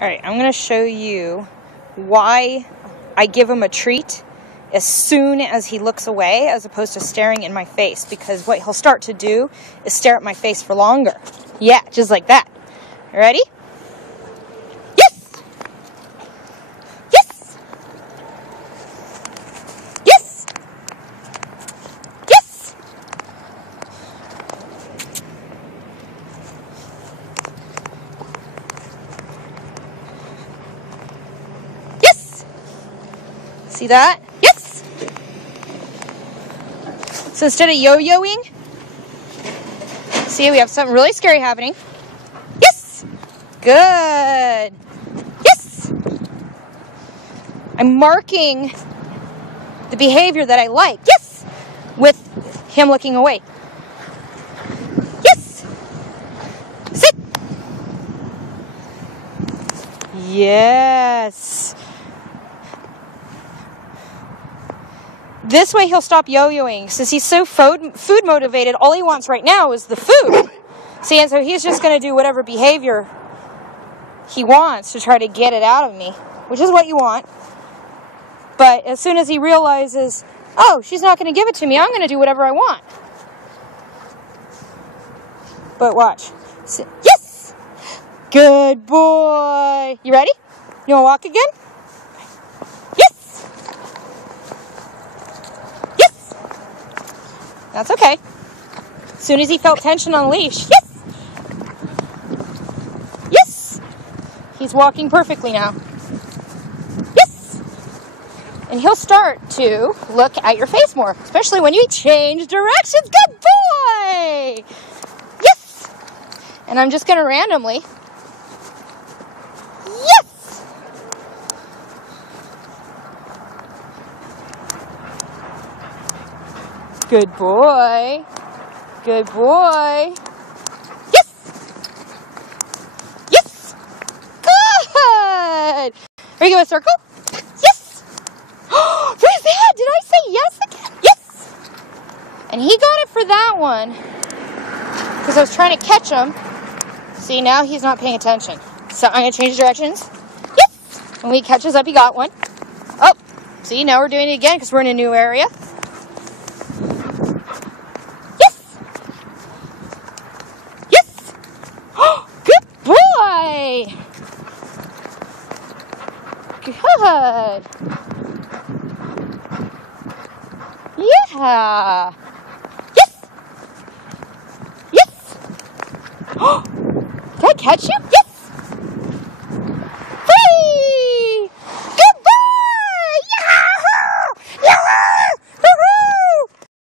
Alright, I'm going to show you why I give him a treat as soon as he looks away as opposed to staring in my face, because what he'll start to do is stare at my face for longer. Yeah, just like that. Ready? Yes! Yes! Yes! Yes! Yes! See that? Yes! So instead of yo-yoing, see, we have something really scary happening. Yes! Good. Yes! I'm marking the behavior that I like. Yes! With him looking away. Yes! Sit! Yes! This way he'll stop yo-yoing. Since he's so food motivated, all he wants right now is the food. See, and so he's just going to do whatever behavior he wants to try to get it out of me, which is what you want. But as soon as he realizes, oh, she's not going to give it to me, I'm going to do whatever I want. But watch. Yes! Good boy. You ready? You want to walk again? Yes! Yes! That's okay. As soon as he felt tension on the leash, yes! Yes! He's walking perfectly now. Yes! And he'll start to look at your face more, especially when you change directions. Good boy! Yes! And I'm just going to randomly. Yes! Good boy. Good boy. Yes! Yes! Good! Are you going to circle? Yes! What is that? Did I say yes again? Yes! And he got it for that one. Because I was trying to catch him. See, now he's not paying attention. So I'm going to change directions. Yes! When he catches up, he got one. Oh, see, now we're doing it again because we're in a new area. Good. Yeah. Yes. Yes. Did I catch you? Yes.